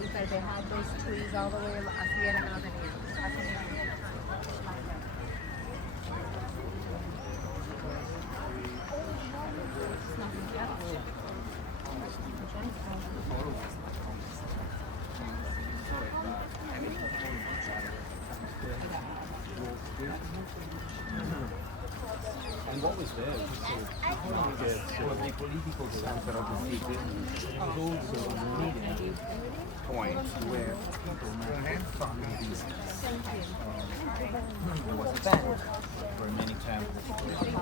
Because they had those trees all the way así en la avenida. And what was there, just sort of the political center of the city, was also a meeting point where people met family business. There was a bank where many temples were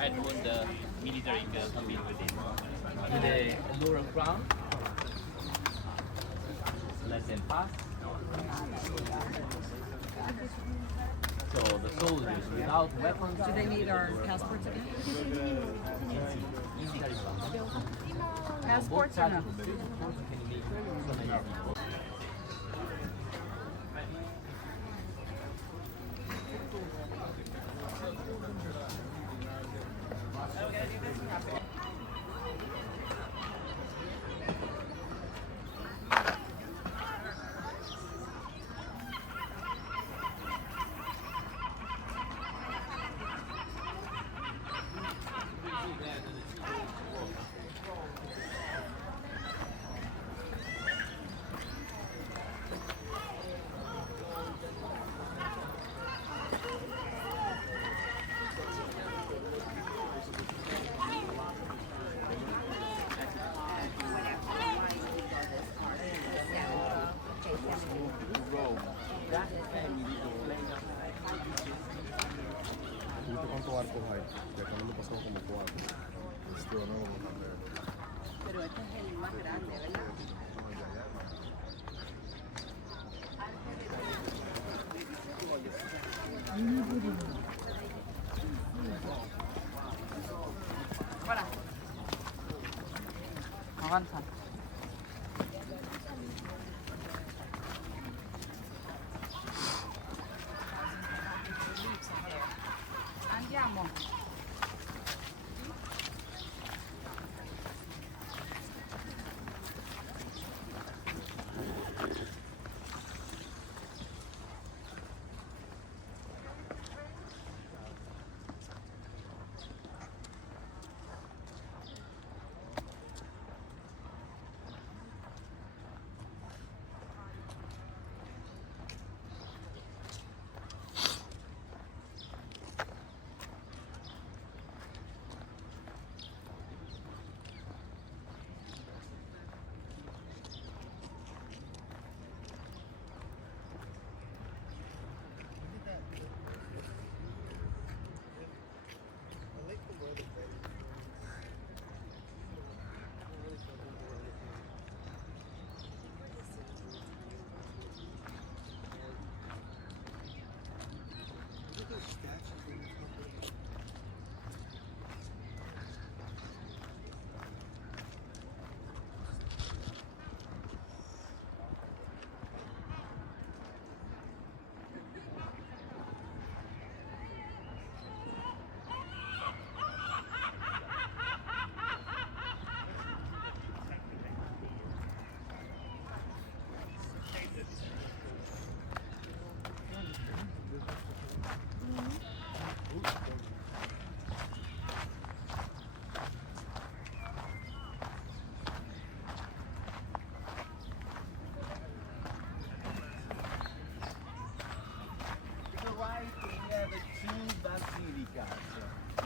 I won the military compete with it. The laurel crown, let them pass. So the soldiers without weapons. Do they need our passports again? Passports or no? ¿Viste cuántos barcos hay? De acá no pasamos como 4. Este no lo botan de... Pero este es el más grande, ¿verdad? Hola. Avanza. Andiamo.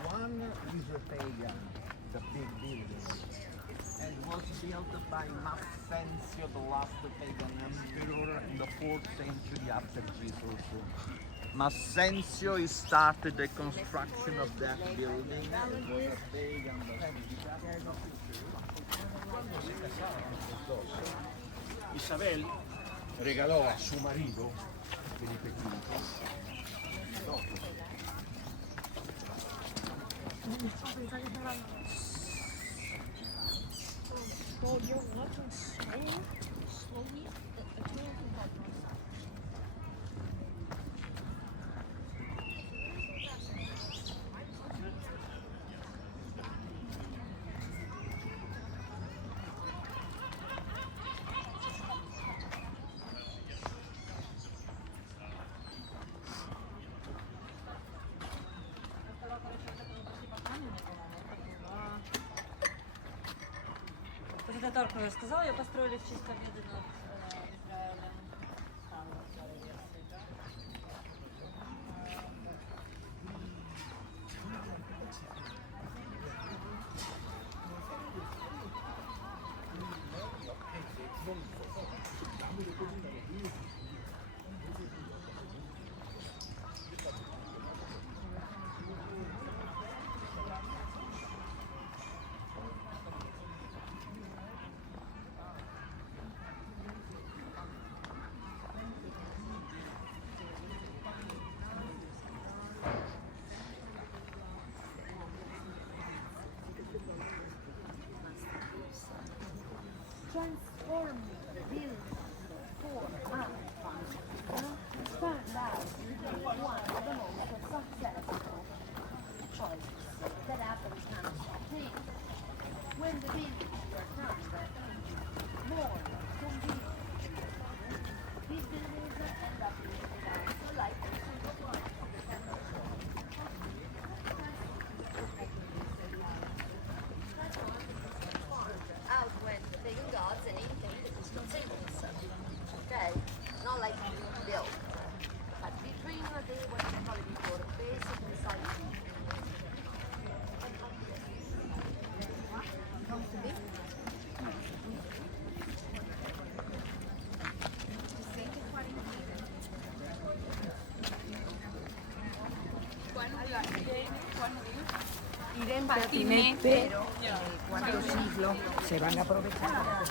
One is a pagan, the big building, and was built by Maxencio, the last pagan emperor in the 4th century after Jesus. Maxencio started the construction of that building. It was a pagan Isabel regalò a suo marito, Felipe V, Вот это Торг сказал, ее построили в честь победы над Израилем. Transform, build, for, stand out one of the most successful choices that Apple can take. When the buildings were done, more convenient. These buildings end up being also like out when pagan gods and anything that was considered such. Okay? Not like milk. But between the what you call it before, basically society. Comes to me. Irene Patiné, pero ¿cuántos siglos se van a aprovechar?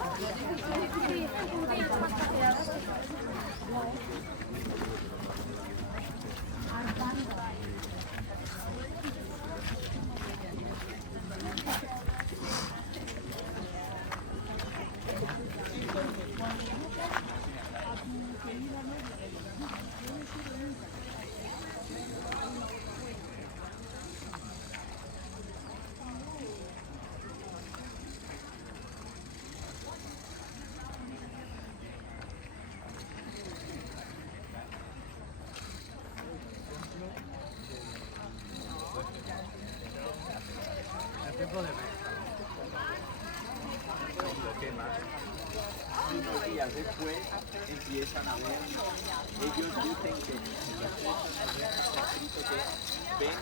Unos días después empiezan a ver, ellos dicen que está escrito que ven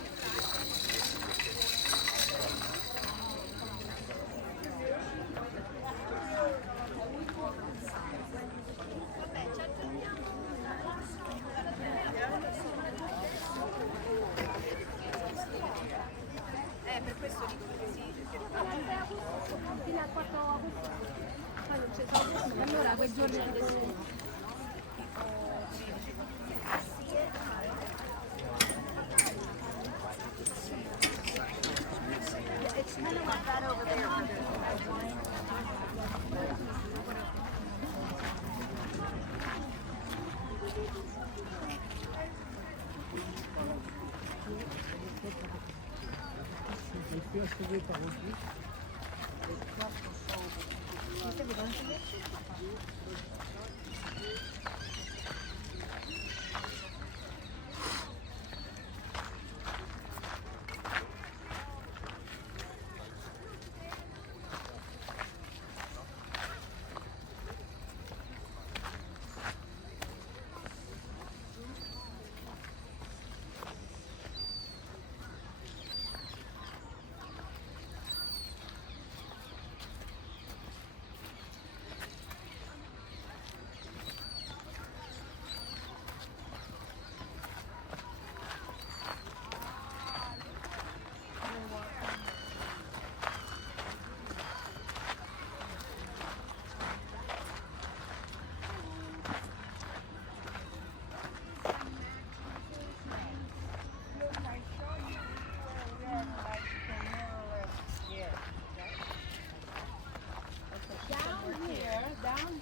Per questo dico che sì, fino al 4 agosto. Poi non c'è solo. Allora quei giorni It's kind of like that over there.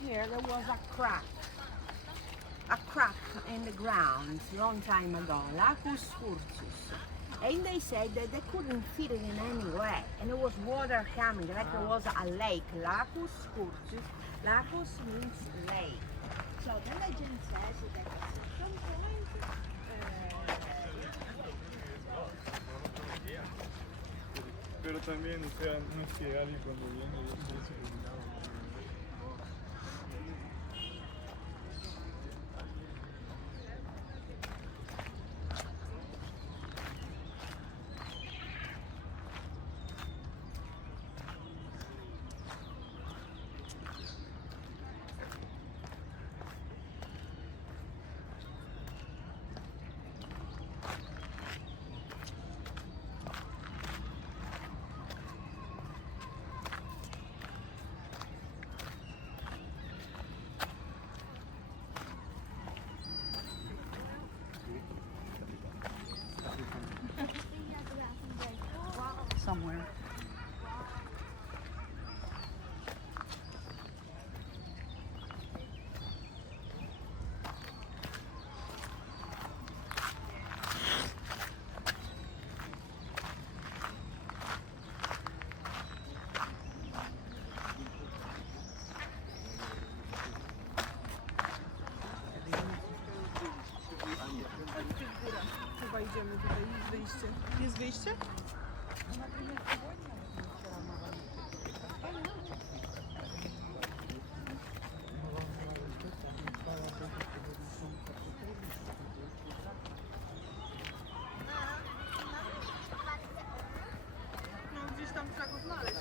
here there was a crack in the ground long time ago, Lacus Curtius. And they said that they couldn't fit it in any way, and it was water coming, like it was a lake. Lacus Curtius. Lacus means lake. So the legend says that at some point, Pero también, o sea, no es que alguien cuando viene es iluminado. Somewhere. Chyba idziemy tutaj, jest wyjście. Jest wyjście? No gdzieś tam trzeba go znaleźć.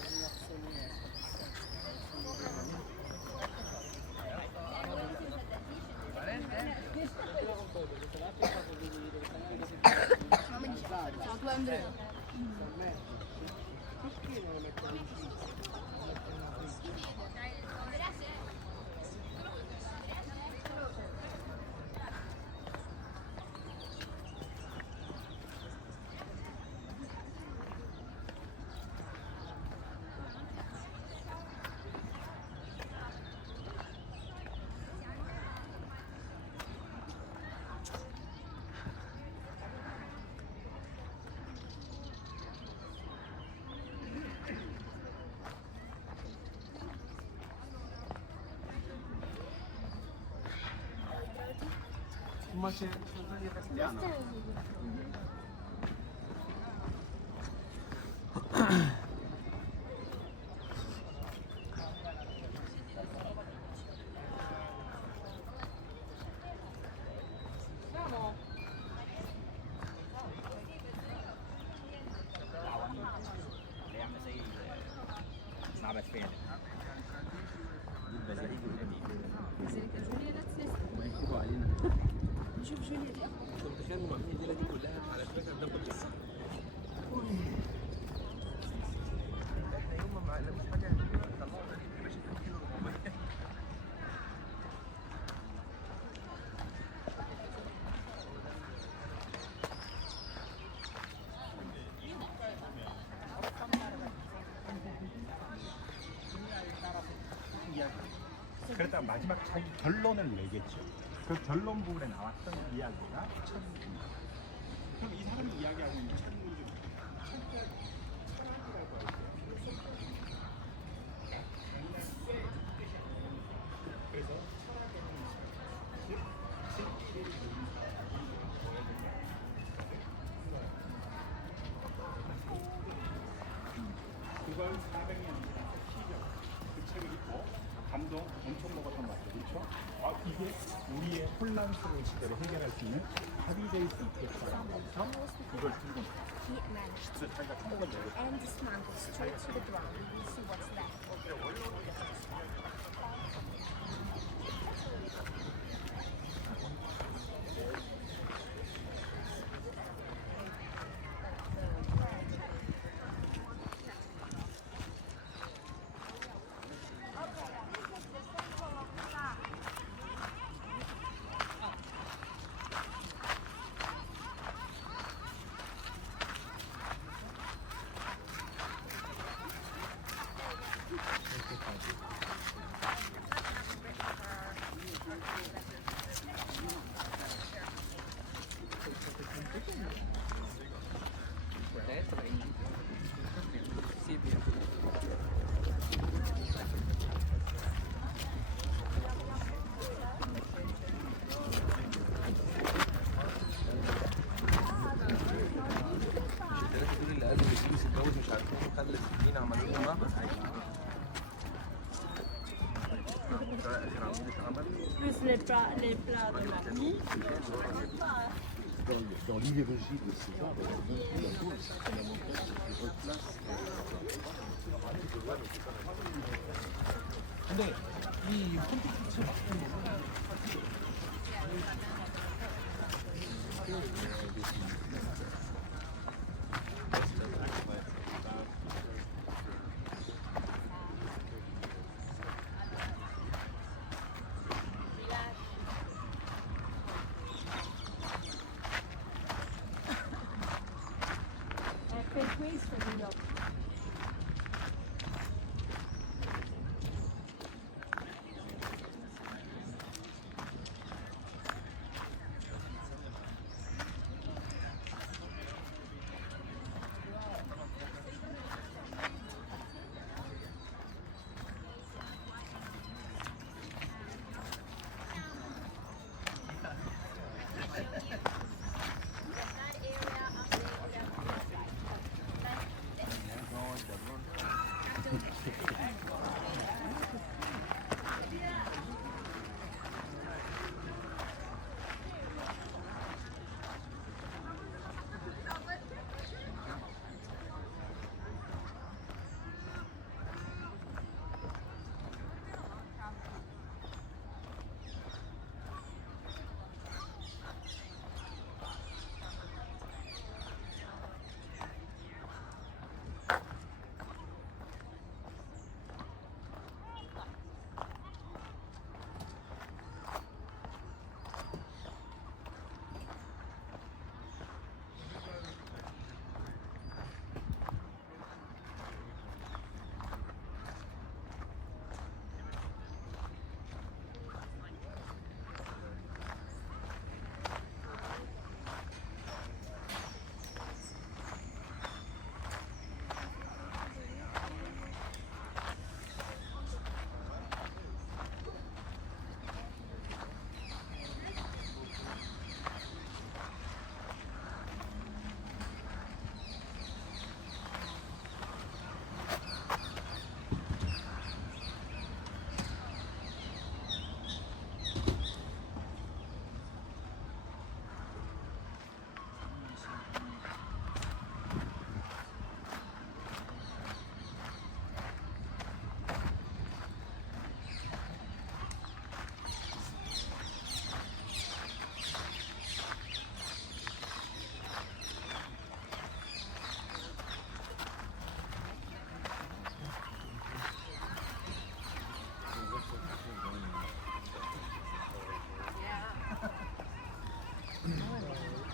Macie świątynię Wespiana. صعبة شوية. وهيكتبوا علينا. نشوف جوليا دي. كنت متخيل انهم عاملين الليله دي كلها على فكره ده بالقصه. احنا يوم ما معلموش حاجه طلعوا ده ماشي 2 كيلو 400. 그러다 마지막 자기 결론을 내겠죠. 그 결론 부분에 나왔던 이야기가 천국입니다. 그럼 이 사람이 이야기하고 있는 천국이 천국이라고 하죠. 그래서 그걸 400년이나 시적 그 책을 읽고 감동 엄청 먹었던 것 같아요. 그렇죠? 아, 이게 우리의 혼란스러운 시대를 해결할 수 있는 답이 될 수 있겠다라는 거서 이걸 들고 he managed to 그래서 자기가 천국을 내고 and dismantle straight to the ground. We'll see what's left. 이렇게 가지고 Plus les plats de mamie. Dans l'idéologie de ces gens, la boule, c'est fondamental, c'est qu'ils replacent. 근데 이 콘텐츠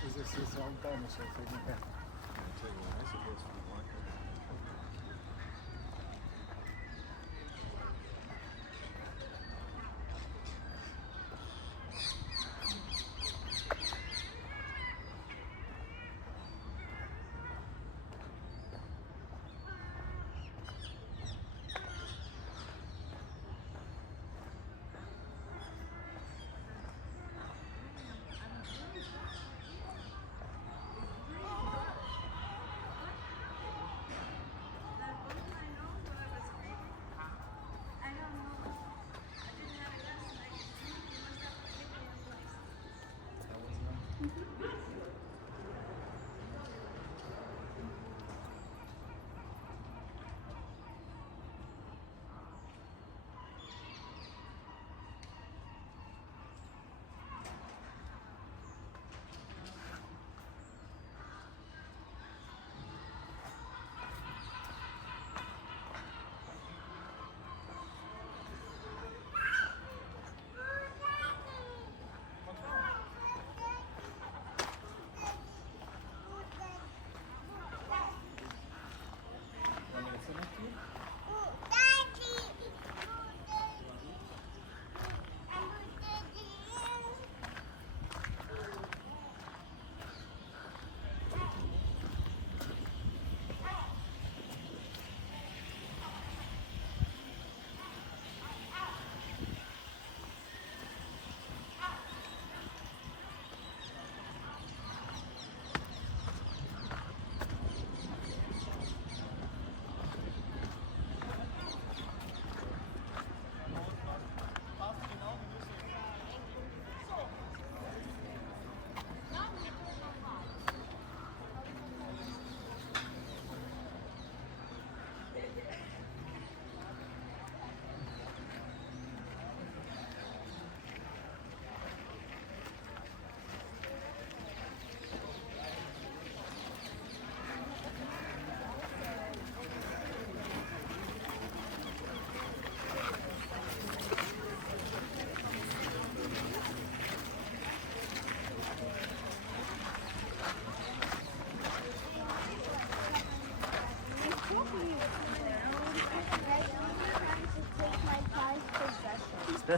Exercício autônomo, só fez em pé.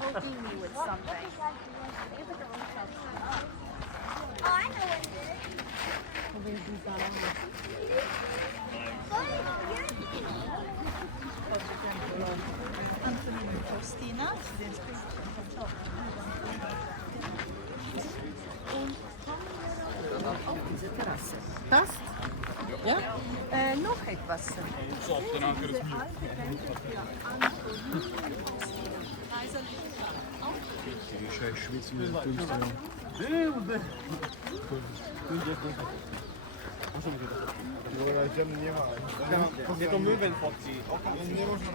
poking me with something. Oh, I know what it is. Faustina, Diese Terrasse. Das? Ja? Noch etwas. Dzisiaj Szwecji w tym stanie. Dobra, ziemi nie ma. Nie to my focji. Nie można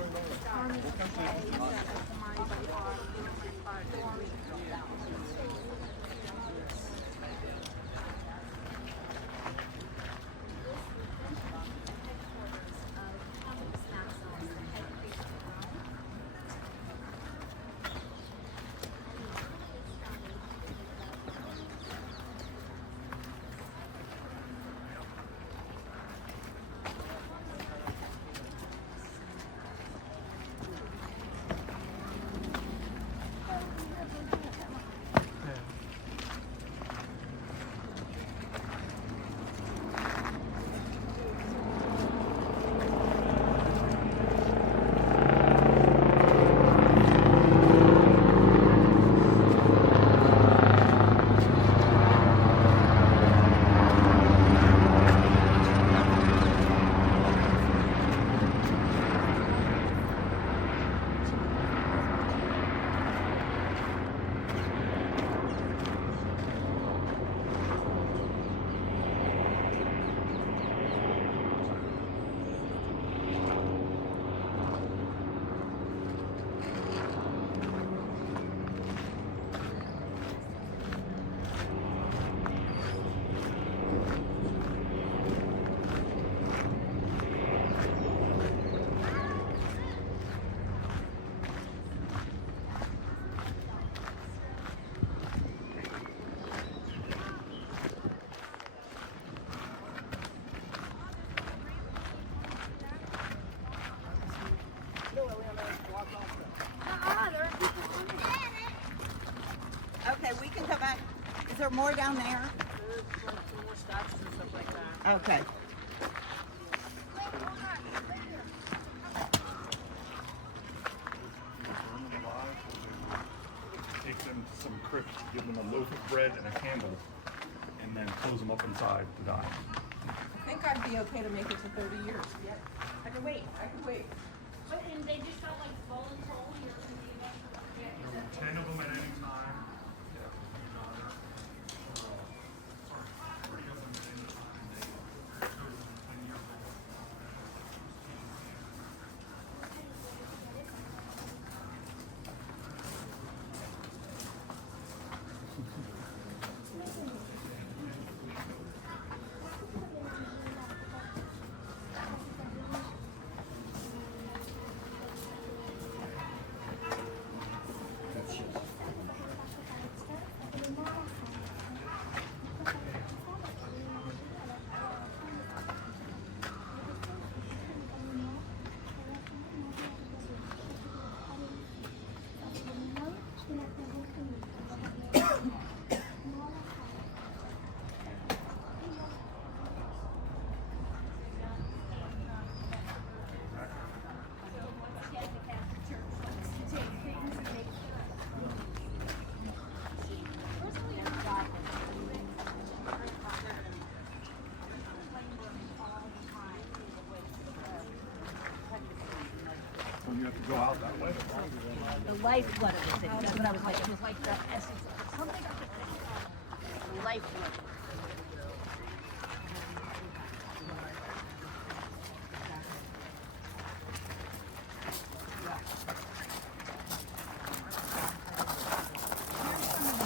Okay, we can come back. Is there more down there? There's like some more statues and stuff like that. Okay. Take them to some crypt, give them a loaf of bread and a candle, and then close them up inside to die. I think I'd be okay to make it to 30 years. Yeah. I can wait. I can wait. But and they just got like voluntold or something. 10 of them at any time. You have to go out that way. The lifeblood of the city. That's what I was like. It was like the essence of something of the city. The lifeblood.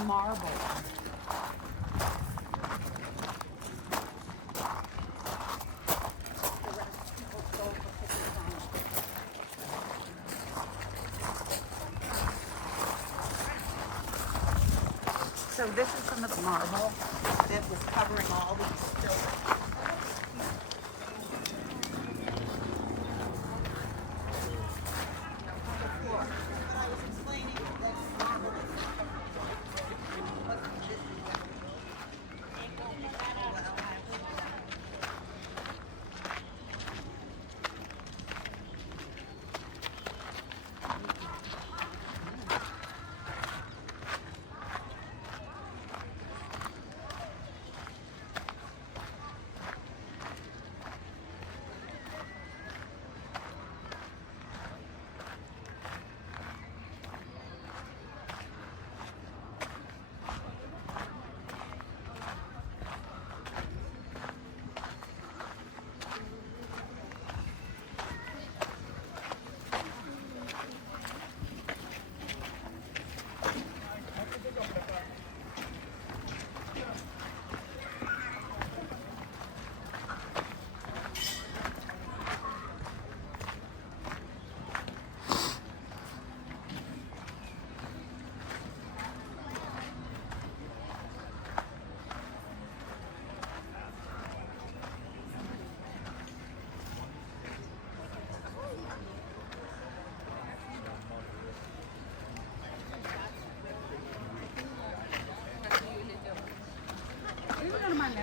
Marble. So this is some of the marble that was covering all these buildings. I was explaining that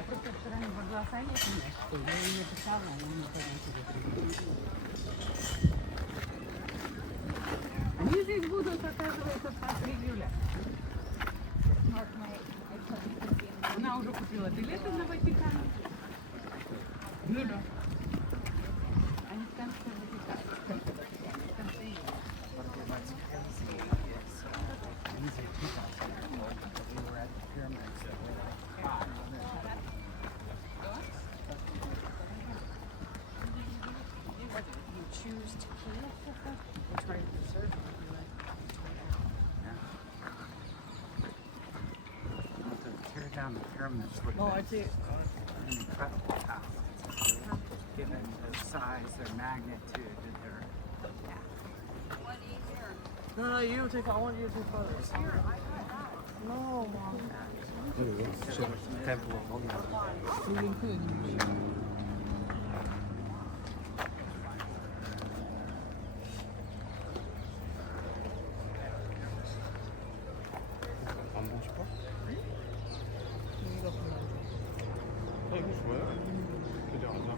Я просто вчера не могла Саня снять, что я ей написала, она мне потом тебе придет. Они здесь будут, оказывается, с 1 июля. Она уже купила билеты на Ватикан. Ну да. Они в конце Ватикана. В конце июля. You choose to keep or try to preserve what you like. To tear down the pyramids would have been an incredible task, given the size, their magnitude, and their No, you take. I want you to take photos. No, mom. temple of 안 보고 싶어? 이거 좋아요. 근데 안 사.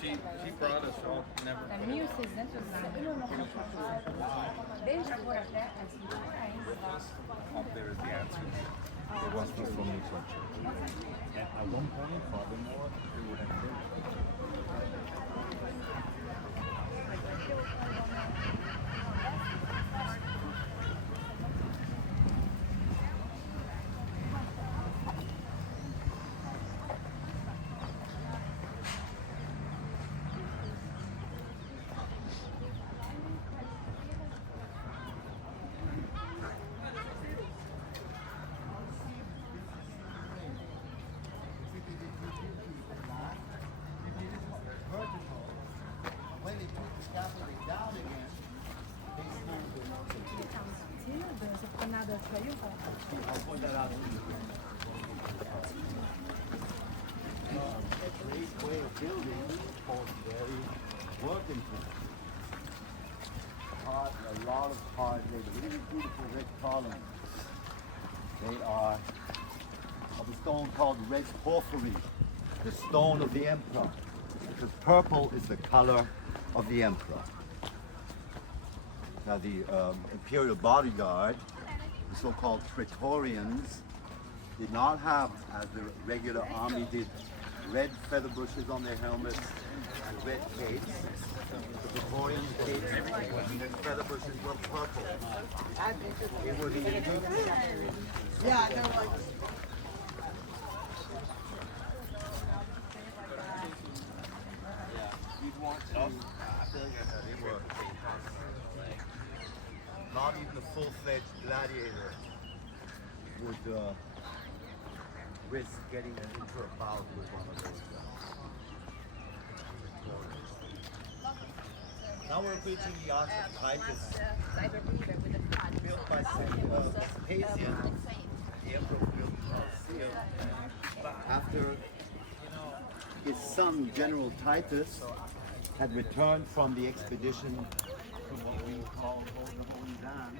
She brought us all never. Na 1690. Desde agora até as 5 There is the answer. It was not for me. At one point, furthermore, we would have been. Great way of building called very Worthington. A lot of hard labor. Look at these beautiful red columns. They are of a stone called red porphyry, the stone of the emperor, because purple is the color of the emperor. Now the imperial bodyguard, the so-called Praetorians, did not have, as the regular army did, red feather bushes on their helmets and red capes. The Victorian cake, featherbush is well purple. It would be Yeah, they're like. you'd want to. They were not even a full-fledged gladiator would risk getting into a bout with one of those guys. Now we're preaching the arts of Titus, built by Vespasian, the emperor built Colosseum. After his son, General Titus, had returned from the expedition to what we call the Holy Land.